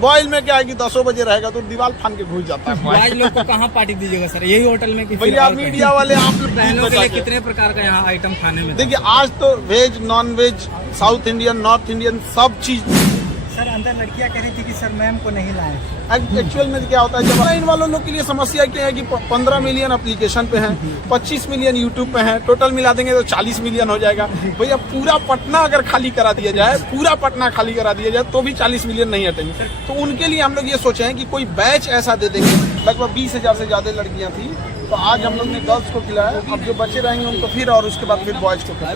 Mobile में क्या है कि 10 बजे रहेगा तो दीवार फान के घुस जाता है। आज लोग को कहाँ पार्टी दीजिएगा सर, यही होटल में? भैया मीडिया वाले आप लोग बहनों के लिए कितने प्रकार का यहाँ आइटम खाने में? देखिए आज तो veg, non veg, south Indian, north Indian सब चीज। सर अंदर लड़कियां कह रही थी कि सर मैम को नहीं लाए। एक्चुअल में क्या होता है, जब ऑनलाइन वालों लोग के लिए समस्या क्या है कि 15 मिलियन एप्लीकेशन पे हैं, 25 मिलियन यूट्यूब पे हैं, टोटल मिला देंगे तो 40 मिलियन हो जाएगा। भैया पूरा पटना अगर खाली करा दिया जाए, पूरा पटना खाली करा दिया जाए तो भी 40 मिलियन नहीं हटेंगे। तो उनके लिए हम लोग ये सोचे हैं कि कोई बैच ऐसा दे देंगे। लगभग 20,000 से ज्यादा लड़कियां थी, तो आज हम लोग ने गर्ल्स को खिलाया, अब जो बच्चे रहेंगे उनको फिर, और उसके बाद फिर बॉयज को खिलाया।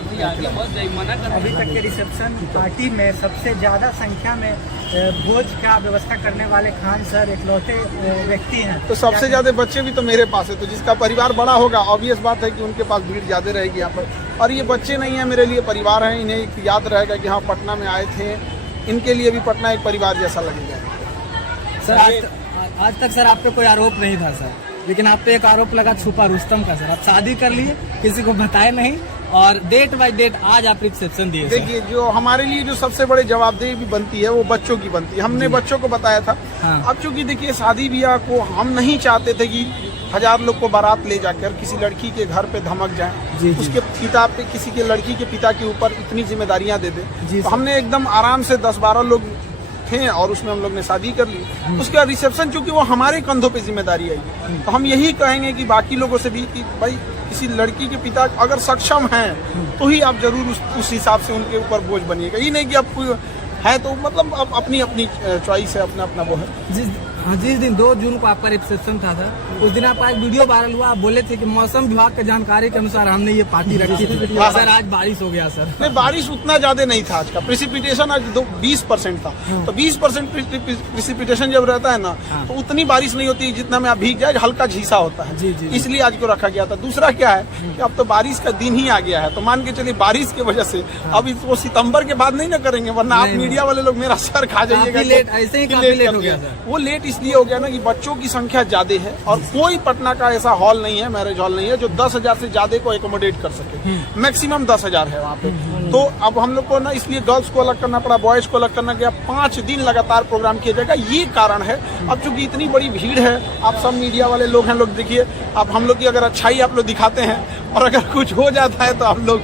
अभी तक के रिसेप्शन पार्टी में सबसे ज्यादा संख्या में भोज का व्यवस्था करने वाले खान सर इकलौते व्यक्ति हैं। तो सबसे ज्यादा बच्चे भी तो मेरे पास है, तो जिसका परिवार बड़ा होगा ऑब्वियस बात है कि उनके पास भीड़ ज्यादा रहेगी यहाँ पर। और ये बच्चे नहीं है, मेरे लिए परिवार है, इन्हें एक याद रहेगा कि हाँ पटना में आए थे, इनके लिए भी पटना एक परिवार जैसा लगेगा। सर आज तक सर आप पे कोई आरोप नहीं था सर, लेकिन आप पे एक आरोप लगा छुपा रुस्तम का सर। आप शादी कर लिए, किसी को बताए नहीं, और डेट बाय डेट आज आप रिसेप्शन दिए। देखिए जो हमारे लिए जो सबसे बड़े जवाबदेही भी बनती है वो बच्चों की बनती है। हमने बच्चों को बताया था। हाँ। अब चूंकि देखिए शादी ब्याह को हम नहीं चाहते थे कि 1000 लोग को बारात ले जाकर किसी लड़की के घर पे धमक जाए, उसके पिता पे, किसी के लड़की के पिता के ऊपर इतनी जिम्मेदारियां दे दे। तो हमने एकदम आराम से 10-12 लोग थे और उसमें हम लोग ने शादी कर ली। उसके बाद रिसेप्शन चूंकि वो हमारे कंधों पे जिम्मेदारी आई, तो हम यही कहेंगे कि बाकी लोगों से भी कि भाई किसी लड़की के पिता अगर सक्षम हैं तो ही आप जरूर उस हिसाब से उनके ऊपर बोझ बनिएगा। ये नहीं कि आप कोई है तो मतलब अब अपनी अपनी चॉइस है, अपना अपना वो है। जिस दिन 2 जून को आपका रिसेप्शन था सर, उस दिन आपका एक वीडियो वायरल हुआ, आप बोले थे कि मौसम विभाग की जानकारी के अनुसार हमने ये पार्टी रखी थी। सर आज बारिश हो गया सर। नहीं, बारिश उतना ज्यादा नहीं था। आज का प्रेसिपिटेशन आज 20% था, तो 20% प्रेसिपिटेशन जब रहता है ना तो उतनी बारिश नहीं होती जितना में आप भीग जाए, हल्का झीसा होता है। इसलिए आज को रखा गया था। दूसरा क्या है कि अब तो बारिश का दिन ही आ गया है, तो मान के चलिए बारिश की वजह से अब इसको सितंबर के बाद नहीं ना करेंगे, वरना आप मीडिया वाले लोग मेरा सर खा जाइएगा। ऐसे ही काफी लेट हो गया सर। वो लेट इसलिए हो गया ना कि बच्चों की संख्या ज्यादा है और कोई पटना का ऐसा हॉल नहीं है, मैरिज हॉल नहीं है जो 10,000 से ज्यादा को एकोमोडेट कर सके। मैक्सिमम 10,000 है वहाँ पे। तो अब हम लोग को ना इसलिए गर्ल्स को अलग करना पड़ा, बॉयज को अलग करना गया। 5 दिन लगातार प्रोग्राम किया जाएगा, ये कारण है। अब चूंकि इतनी बड़ी भीड़ है, आप सब मीडिया वाले लोग हैं, लोग देखिए, अब हम लोग की अगर अच्छाई आप लोग दिखाते हैं और अगर कुछ हो जाता है तो हम लोग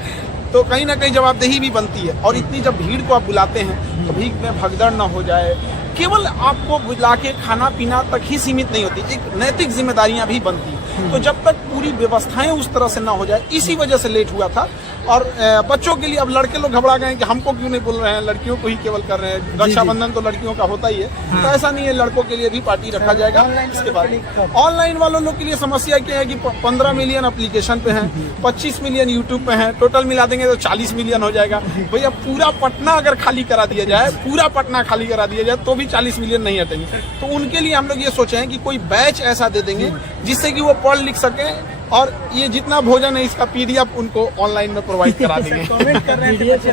तो कहीं ना कहीं जवाबदेही भी बनती है। और इतनी जब भीड़ को आप बुलाते हैं तो भीड़ में भगदड़ न हो जाए। केवल आपको बुला के खाना पीना तक ही सीमित नहीं होती, एक नैतिक जिम्मेदारियां भी बनती हैं। तो जब तक पूरी व्यवस्थाएं उस तरह से ना हो जाए, इसी वजह से लेट हुआ था। और बच्चों के लिए अब लड़के लोग घबरा गए कि हमको क्यों नहीं बोल रहे हैं, लड़कियों को ही केवल कर रहे हैं। रक्षाबंधन तो लड़कियों का होता ही है। तो ऐसा नहीं है, लड़कों के लिए भी पार्टी रखा जाएगा। इसके बाद ऑनलाइन वालों लोग के लिए समस्या क्या है कि 15 मिलियन एप्लीकेशन पे हैं, 25 मिलियन यूट्यूब पे हैं, टोटल मिला देंगे तो 40 मिलियन हो जाएगा। भैया पूरा पटना अगर खाली करा दिया जाए, पूरा पटना खाली करा दिया जाए तो भी 40 मिलियन नहीं हटेंगे। तो उनके लिए हम लोग ये सोचे हैं कि कोई बैच ऐसा दे देंगे जिससे कि वो पढ़ लिख सके, और ये जितना भोजन है इसका PDF उनको ऑनलाइन में प्रोवाइड करा देंगे। कमेंट कर रहे थे बच्चे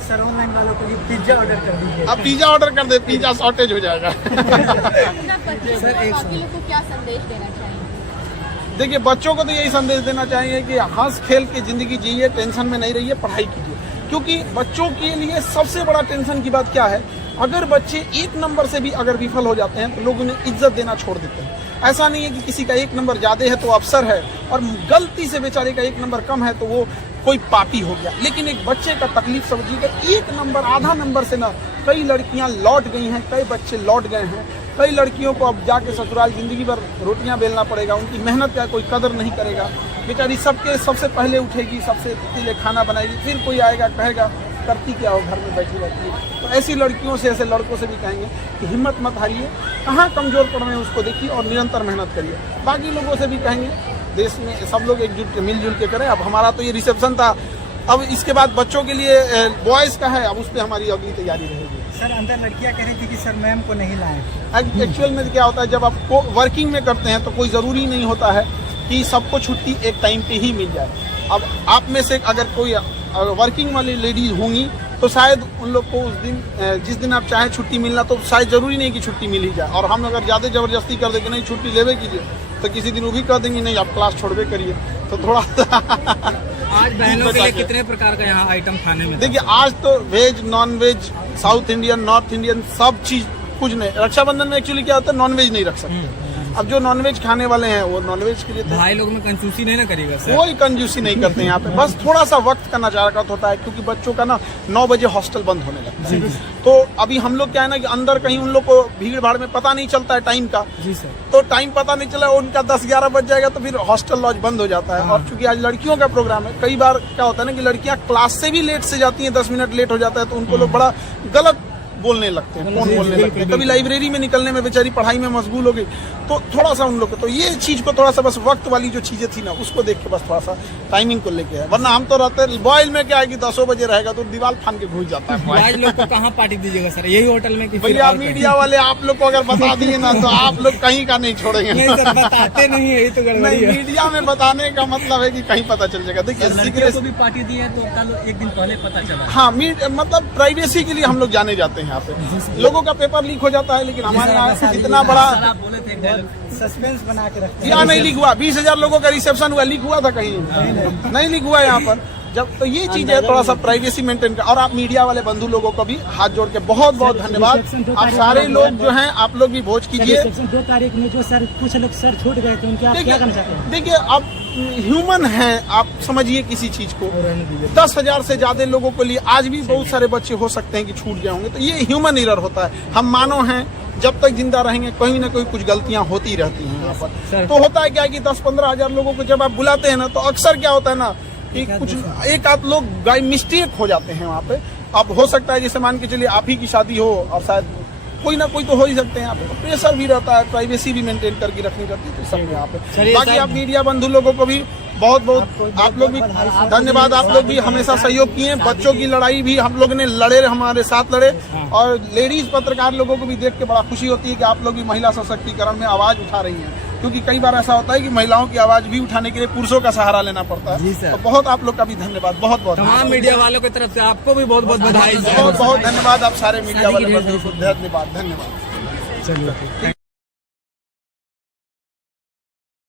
सर ऑनलाइन वालों को पिज्जा ऑर्डर कर दीजिए। अब पिज्जा ऑर्डर कर दे, पिज्जा शॉर्टेज हो जाएगा। सर बाकी लोग को क्या संदेश देना चाहिए? देखिए बच्चों को तो यही संदेश देना चाहिए कि हंस खेल के जिंदगी जिए, टेंशन में नहीं रहिए, पढ़ाई कीजिए। क्योंकि बच्चों के लिए सबसे बड़ा टेंशन की बात क्या है, अगर बच्चे 1 नंबर से भी अगर विफल हो जाते हैं तो लोग उन्हें इज्जत देना छोड़ देते हैं। ऐसा नहीं है कि किसी का 1 नंबर ज्यादा है तो अफसर है, और गलती से बेचारे का 1 नंबर कम है तो वो कोई पापी हो गया। लेकिन एक बच्चे का तकलीफ समझिएगा, 1 नंबर, आधा नंबर से ना कई लड़कियां लौट गई हैं, कई बच्चे लौट गए हैं। कई लड़कियों को अब जाके ससुराल जिंदगी भर रोटियां बेलना पड़ेगा, उनकी मेहनत का कोई कदर नहीं करेगा। बेचारी सबसे पहले उठेगी, सबसे पहले खाना बनाएगी, फिर कोई आएगा कहेगा करती क्या हो, घर में बैठी रहती है। तो ऐसी लड़कियों से, ऐसे लड़कों से भी कहेंगे कि हिम्मत मत हारिए, कहाँ कमजोर पड़ रहे हैं उसको देखिए और निरंतर मेहनत करिए। बाकी लोगों से भी कहेंगे देश में सब लोग एकजुट मिलजुल के करें। अब हमारा तो ये रिसेप्शन था, अब इसके बाद बच्चों के लिए बॉयज का है, अब उस पर हमारी अगली तैयारी रहेगी। सर अंदर लड़कियां कह रही थी कि सर मैम को नहीं लाए। एक्चुअल में क्या होता है, जब आप वर्किंग में करते हैं तो कोई ज़रूरी नहीं होता है कि सबको छुट्टी एक टाइम पे ही मिल जाए। अब आप में से अगर कोई वर्किंग वाली लेडीज होंगी तो शायद उन लोग को उस दिन, जिस दिन आप चाहें छुट्टी मिलना, तो शायद जरूरी नहीं कि छुट्टी मिल ही जाए। और हम अगर ज़्यादा ज़बरदस्ती कर दे कि नहीं छुट्टी लेवे कीजिए, तो किसी दिन वो भी कर देंगे नहीं आप क्लास छोड़वे करिए, तो थोड़ा आज बहनों के लिए कितने प्रकार का यहाँ आइटम खाने में? देखिए आज तो veg, non veg, south Indian, north Indian सब चीज कुछ नहीं, रक्षाबंधन में एक्चुअली क्या होता है, नॉनवेज नहीं रख सकते। अब जो नॉनवेज खाने वाले हैं वो नॉनवेज के लिए तो भाई लोग में कंजूसी नहीं ना करेगा सर। कोई कंजूसी नहीं करते हैं यहाँ पे, बस थोड़ा सा वक्त का नजाकत होता है, क्योंकि बच्चों का ना 9 बजे हॉस्टल बंद होने लगता है। तो अभी हम लोग क्या है ना कि अंदर कहीं उन लोग को भीड़ भाड़ में पता नहीं चलता है टाइम का, जी सर। तो टाइम पता नहीं चला, उनका 10-11 बज जाएगा तो फिर हॉस्टल लॉज बंद हो जाता है। और चूंकि आज लड़कियों का प्रोग्राम है, कई बार क्या होता है ना कि लड़कियां क्लास से भी लेट से जाती हैं, 10 मिनट लेट हो जाता है तो उनको लोग बड़ा गलत बोलने लगते हैं, कौन बोलने लगते हैं, कभी लाइब्रेरी में निकलने में बेचारी पढ़ाई में मशगूल हो गई, तो थोड़ा सा उन लोग को तो ये चीज को थोड़ा सा बस वक्त वाली जो चीजें थी ना उसको देख के बस थोड़ा सा टाइमिंग को लेके है। वरना हम तो रहते बॉयल में क्या है कि 10 बजे रहेगा तो दीवार फान के घुस जाता है। आज लोग को कहाँ पार्टी दीजिएगा सर, यही होटल में कि फिर भैया और कहीं? मीडिया वाले आप लोग को अगर बता दिए ना तो आप लोग कहीं का नहीं छोड़ेंगे। नहीं सर, बताते नहीं है, यही तो गड़बड़ी नहीं, है। मीडिया में बताने का मतलब है कि कहीं पता चल जाएगा। देखिए लड़कियों को भी पार्टी दी है तो कल एक दिन पहले पता चला। हाँ, मतलब प्राइवेसी के लिए हम लोग जाने जाते हैं यहाँ पे। लोगों का पेपर लीक हो जाता है, लेकिन हमारे यहाँ इतना बड़ा आप बोले थे सस्पेंस बना के रखते यहाँ नहीं लीक हुआ। 20,000 लोगों का रिसेप्शन हुआ, लीक हुआ था कहीं? नहीं लीक हुआ यहाँ पर। जब तो ये चीज है थोड़ा सा प्राइवेसी मेंटेन कर। और आप मीडिया वाले बंधु लोगों को भी हाथ जोड़ के बहुत बहुत धन्यवाद। आप सारे लोग जो हैं आप लोग भी भोज कीजिए। 2 तारीख में जो सर कुछ लोग सर छूट गए थे उनके आप क्या करना चाहते हैं? देखिए अब ह्यूमन है, आप समझिए किसी चीज को। 10,000 से ज्यादा लोगों के लिए आज भी बहुत सारे बच्चे हो सकते हैं कि छूट गए होंगे, तो ये ह्यूमन एरर होता है। हम मानव हैं, जब तक जिंदा रहेंगे कोई ना कोई कुछ गलतियां होती रहती हैं यहाँ पर। तो होता है क्या कि 10-15 हजार लोगों को जब आप बुलाते हैं ना तो अक्सर क्या होता है ना कि कुछ एक आध लोग बाई मिस्टेक हो जाते हैं वहाँ पे। अब हो सकता है जैसे मान के चलिए आप ही की शादी हो और शायद कोई ना कोई तो हो ही सकते हैं यहाँ पे, तो प्रेशर भी रहता है, प्राइवेसी भी मेंटेन करके रखनी रहती है, तो सब यहाँ पे। बाकी आप मीडिया बंधु लोगों को भी बहुत बहुत आप लोग भी धन्यवाद। आप लोग भी हमेशा सहयोग किए। बच्चों की लड़ाई भी हम लोग ने लड़े, हमारे साथ लड़े। और लेडीज पत्रकार लोगों को भी देख के बड़ा खुशी होती है कि आप लोग भी महिला सशक्तिकरण में आवाज उठा रही हैं, क्योंकि कई बार ऐसा होता है कि महिलाओं की आवाज भी उठाने के लिए पुरुषों का सहारा लेना पड़ता है। तो बहुत आप लोग का भी धन्यवाद, बहुत बहुत तमाम मीडिया वालों की तरफ से आपको भी बहुत बहुत बधाई। बहुत बहुत धन्यवाद। आप सारे मीडिया वाले बंधुओं को धन्यवाद। चलिए।